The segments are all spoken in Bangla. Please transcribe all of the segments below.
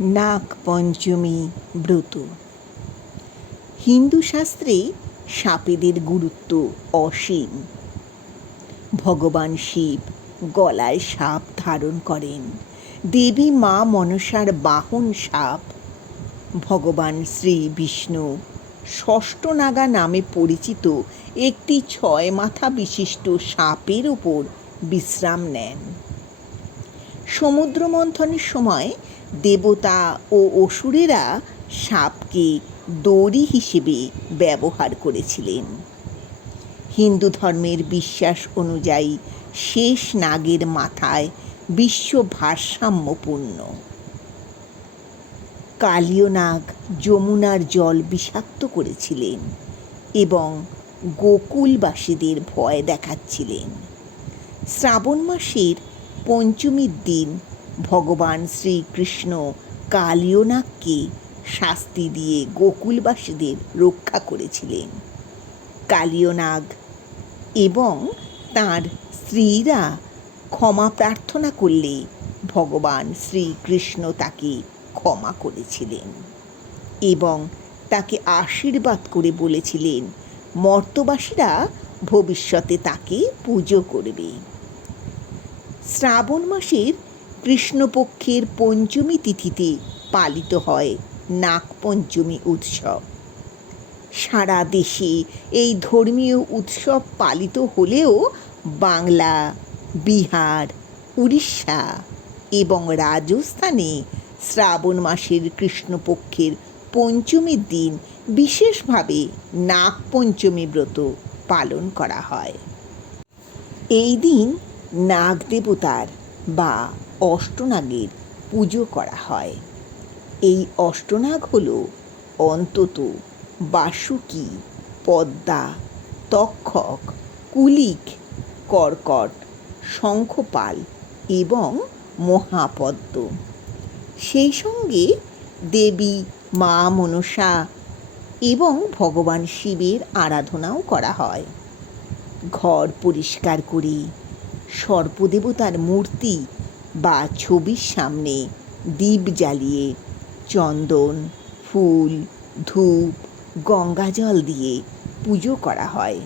নাগ পঞ্চমী ব্রত। হিন্দু শাস্ত্রে সাপেদের গুরুত্ব অসীম। ভগবান শিব গলায় সাপ ধারণ করেন। দেবী মা মনসার বাহন সাপ। ভগবান শ্রী বিষ্ণু ষষ্ঠ নাগা নামে পরিচিত একটি 6 মাথা বিশিষ্ট সাপের উপর বিশ্রাম নেন। সমুদ্র মন্থনের সময় দেবতা ও অসুরেরা সাপকে দড়ি হিসেবে ব্যবহার করেছিলেন। হিন্দু ধর্মের বিশ্বাস অনুযায়ী শেষ নাগের মাথায় বিশ্ব ভারসাম্যপূর্ণ। কালীয় নাগ যমুনার জল বিষাক্ত করেছিলেন এবং গোকুলবাসীদের ভয় দেখাচ্ছিলেন। শ্রাবণ মাসের পঞ্চমীর দিন ভগবান শ্রীকৃষ্ণ কালীয় নাগকে শাস্তি দিয়ে গোকুলবাসীদের রক্ষা করেছিলেন। কালীয় নাগ এবং তাঁর স্ত্রীরা ক্ষমা প্রার্থনা করলে ভগবান শ্রীকৃষ্ণ তাকে ক্ষমা করেছিলেন এবং তাকে আশীর্বাদ করে বলেছিলেন মর্তবাসীরা ভবিষ্যতে তাকে পুজো করবে। শ্রাবণ মাসের কৃষ্ণপক্ষের পঞ্চমী তিথিতে পালিত হয় নাগপঞ্চমী উৎসব। সারা দেশে এই ধর্মীয় উৎসব পালিত হলেও বাংলা, বিহার, উড়িষ্যা এবং রাজস্থানে শ্রাবণ মাসের কৃষ্ণপক্ষের পঞ্চমীর দিন বিশেষভাবে নাগপঞ্চমী ব্রত পালন করা হয়। এই দিন নাগ দেবতার বা অষ্টনাগের পুজো করা হয়। এই অষ্টনাগ হল অন্তত বাসুকী, পদ্মা, তক্ষক, কুলিক, কর্কট, শঙ্খপাল এবং মহাপদ্ম। সেই সঙ্গে দেবী মা মনসা এবং ভগবান শিবের আরাধনাও করা হয়। ঘর পরিষ্কার করে সর্পদেবতার মূর্তি বা ছবির সামনে দীপ জ্বালিয়ে চন্দন, ফুল, ধূপ, গঙ্গাজল দিয়ে পুজো করা হয়।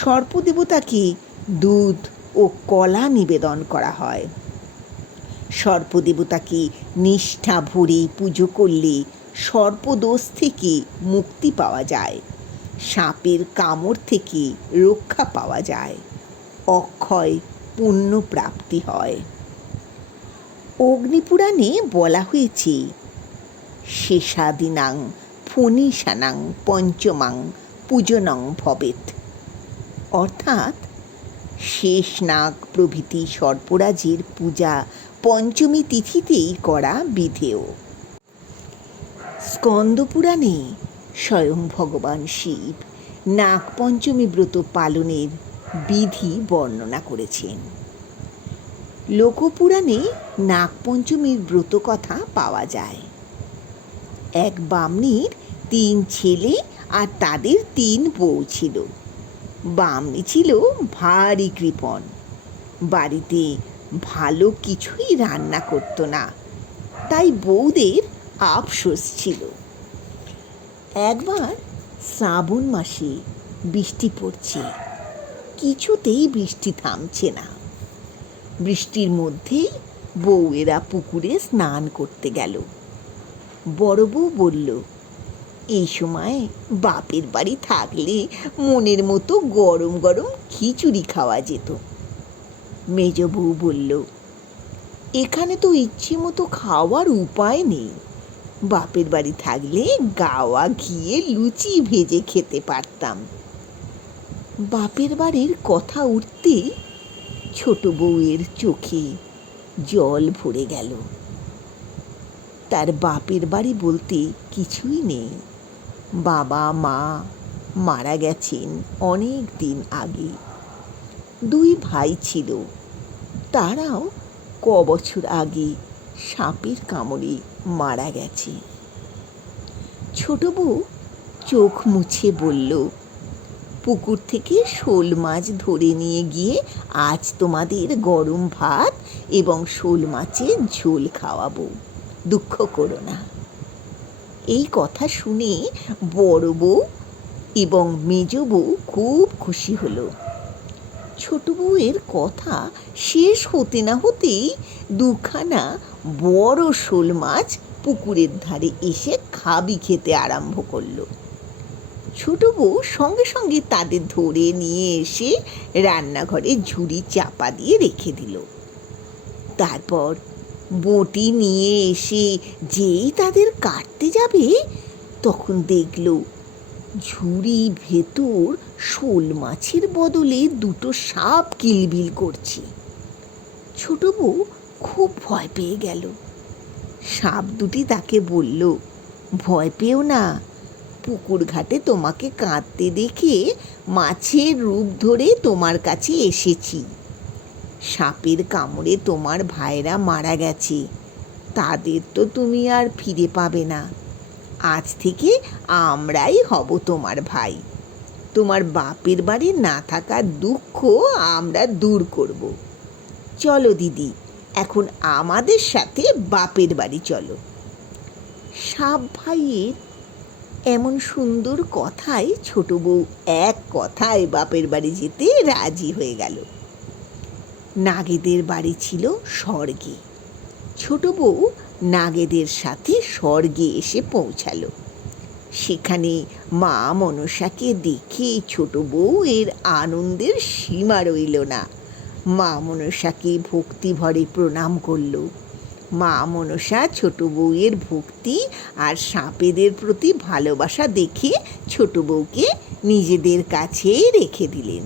সর্পদেবতাকে দুধ ও কলা নিবেদন করা হয়। সর্পদেবতাকে নিষ্ঠা ভরে পুজো করলে সর্পদোষ থেকে মুক্তি পাওয়া যায়, সাপের কামড় থেকে রক্ষা পাওয়া যায়, অক্ষয় পুণ্য প্রাপ্তি হয়। অগ্নিপুরাণে বলা হয়েছে, শেষাদিনাং ফণিশানাং পঞ্চমাং পূজনং ভবেৎ, অর্থাৎ শেষ নাগ প্রভৃতি সর্পরাজের পূজা পঞ্চমী তিথিতেই করা বিধেয়। স্কন্দপুরাণে স্বয়ং ভগবান শিব নাগপঞ্চমী ব্রত পালনের বিধি বর্ণনা করেছেন। লোকপুরাণে নাগপঞ্চমীর ব্রত কথা পাওয়া যায়। এক বামনির 3 ছেলে আর তাদের 3 বউ ছিল। বামনি ছিল ভারী কৃপণ, বাড়িতে ভালো কিছুই রান্না করতো না, তাই বউদের আফসোস ছিল। একবার শ্রাবণ মাসে বৃষ্টি পড়ছে, কিছুতেই বৃষ্টি থামছে না। বৃষ্টির মধ্যেই বউয়েরা পুকুরে স্নান করতে গেল। বড় বউ বলল, এই সময় বাপের বাড়ি থাকলে মনের মতো গরম গরম খিচুড়ি খাওয়া যেত। মেজ বউ বলল, এখানে তো ইচ্ছে মতো খাওয়ার উপায় নেই, বাপের বাড়ি থাকলে গাওয়া ঘিয়ে লুচি ভেজে খেতে পারতাম। বাপের বাড়ির কথা উঠতেই ছোট বউয়ের চোখে জল ভরে গেল। তার বাপের বাড়ি বলতে কিছুই নেই। বাবা মা মারা গেছেন অনেক দিন আগে। 2 ভাই ছিল, তারাও বছর আগে সাপের কামড়ে মারা গেছে। ছোট বউ চোখ মুছে বলল, পুকুর থেকে শোল মাছ ধরে নিয়ে গিয়ে আজ তোমাদের গরম ভাত এবং শোল মাছের ঝোল খাওয়াবো। দুঃখ করো না। এই কথা শুনে বড় বউ এবং মেজ বউ খুব খুশি হলো। ছোট বউয়ের কথা শেষ হতে না হতেই দুখানা বড় শোল মাছ পুকুরের ধারে এসে খাবি খেতে আরম্ভ করলো। ছোট বউ সঙ্গে সঙ্গে তাদের ধরে নিয়ে এসে রান্নাঘরে ঝুড়ি চাপা দিয়ে রেখে দিল। তারপর বটি নিয়ে এসে যেই তাদের কাটতে যাবে তখন দেখল ঝুড়ি ভেতর শোল মাছের বদলে দুটো সাপ কিলবিল করছে। ছোট বউ খুব ভয় পেয়ে গেল। সাপ দুটি তাকে বলল, ভয় পেও না, পুকুর ঘাটে তোমাকে কাঁদতে দেখে মাছের রূপ ধরে তোমার কাছে এসেছি। সাপের কামড়ে তোমার ভাইরা মারা গেছে, তাদের তো তুমি আর ফিরে পাবে না। আজ থেকে আমরাই হব তোমার ভাই। তোমার বাপের বাড়ি না থাকার দুঃখ আমরা দূর করব। চলো দিদি, এখন আমাদের সাথে বাপের বাড়ি চলো। সাপ ভাইয়ের এমন সুন্দর কথায় ছোট বউ এক কথায় বাপের বাড়ি যেতে রাজি হয়ে গেল। নাগেদের বাড়ি ছিল স্বর্গে। ছোট বউ নাগেদের সাথে স্বর্গে এসে পৌঁছালো। সেখানে মা মনসাকে দেখে ছোট বউ এর আনন্দের সীমা রইল না। মা মনসাকে ভক্তি ভরে প্রণাম করল। মা মনসা ছোট বউয়ের ভক্তি আর সাপেদের প্রতি ভালোবাসা দেখে ছোট বউকে নিজেদের কাছেই রেখে দিলেন।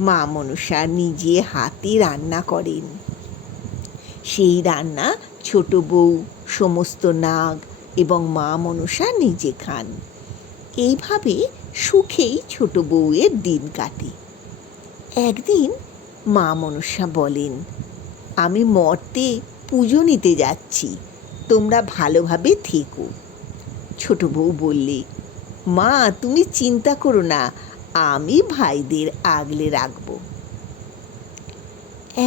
মা মনসা নিজে হাতে রান্না করেন। সেই রান্না ছোট বউ, সমস্ত নাগ এবং মা মনসা নিজে খান। এইভাবে সুখেই ছোট বউয়ের দিন কাটে। একদিন মা মনসা বলেন, আমি মর্তে পুজো নিতে যাচ্ছি, তোমরা ভালোভাবে থেকো। ছোট বউ বললে, মা তুমি চিন্তা করো না, আমি ভাইদের আগলে রাখব।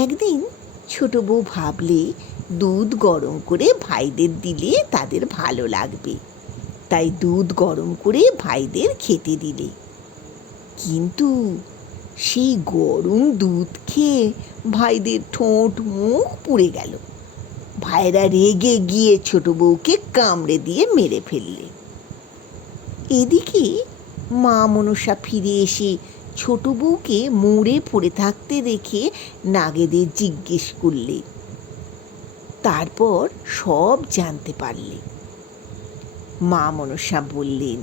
একদিন ছোট বউ ভাবলে দুধ গরম করে ভাইদের দিলে তাদের ভালো লাগবে, তাই দুধ গরম করে ভাইদের খেতে দিলে। কিন্তু সেই গরম দুধ খেয়ে ভাইদের ঠোঁট মুখ পুড়ে গেল। ভাইরা রেগে গিয়ে ছোট বউকে কামড়ে দিয়ে মেরে ফেললে। এদিকে মা মনসা ফিরে এসে ছোট বউকে মরে পড়ে থাকতে দেখে নাগেদের জিজ্ঞেস করলে। তারপর সব জানতে পারলে। মা মনসা বললেন,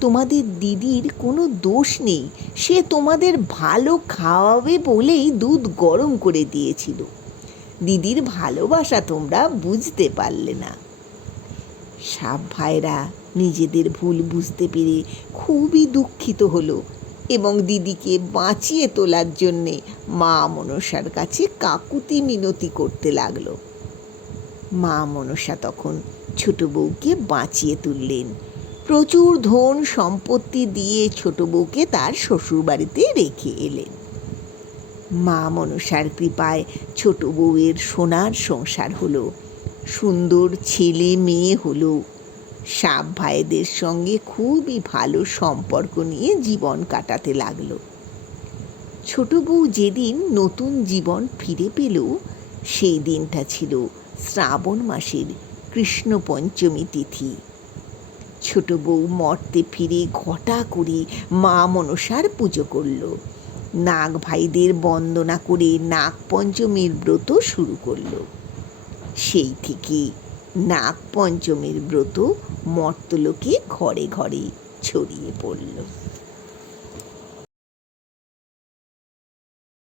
তোমাদের দিদির কোনো দোষ নেই, সে তোমাদের ভালো খাওয়াবে বলেই দুধ গরম করে দিয়েছিল। দিদির ভালোবাসা তোমরা বুঝতে পারলে না। সাপ ভাইরা নিজেদের ভুল বুঝতে পেরে খুবই দুঃখিত হলো এবং দিদিকে বাঁচিয়ে তোলার জন্যে মা মনসার কাছে কাকুতি মিনতি করতে লাগলো। মা মনসা তখন ছোট বউকে বাঁচিয়ে তুললেন। প্রচুর ধন সম্পত্তি দিয়ে ছোট বউকে তার শ্বশুরবাড়িতে রেখে এলেন। মা মনসার কৃপায় ছোট বউয়ের সোনার সংসার হলো, সুন্দর ছেলে মেয়ে হলো। সাপ ভাইদের সঙ্গে খুবই ভালো সম্পর্ক নিয়ে জীবন কাটাতে লাগলো। ছোট বউ যেদিন নতুন জীবন ফিরে পেল সেই দিনটা ছিল শ্রাবণ মাসের কৃষ্ণ পঞ্চমী তিথি। ছোট বউ মর্তে ফিরে ঘটা করে মা মনসার পুজো করল। নাগ ভাইদের বন্দনা করে নাগ পঞ্চমীর ব্রত শুরু করল। সেই থেকে নাগ পঞ্চমীর ব্রত মর্তলোকে ঘরে ঘরে ছড়িয়ে পড়ল।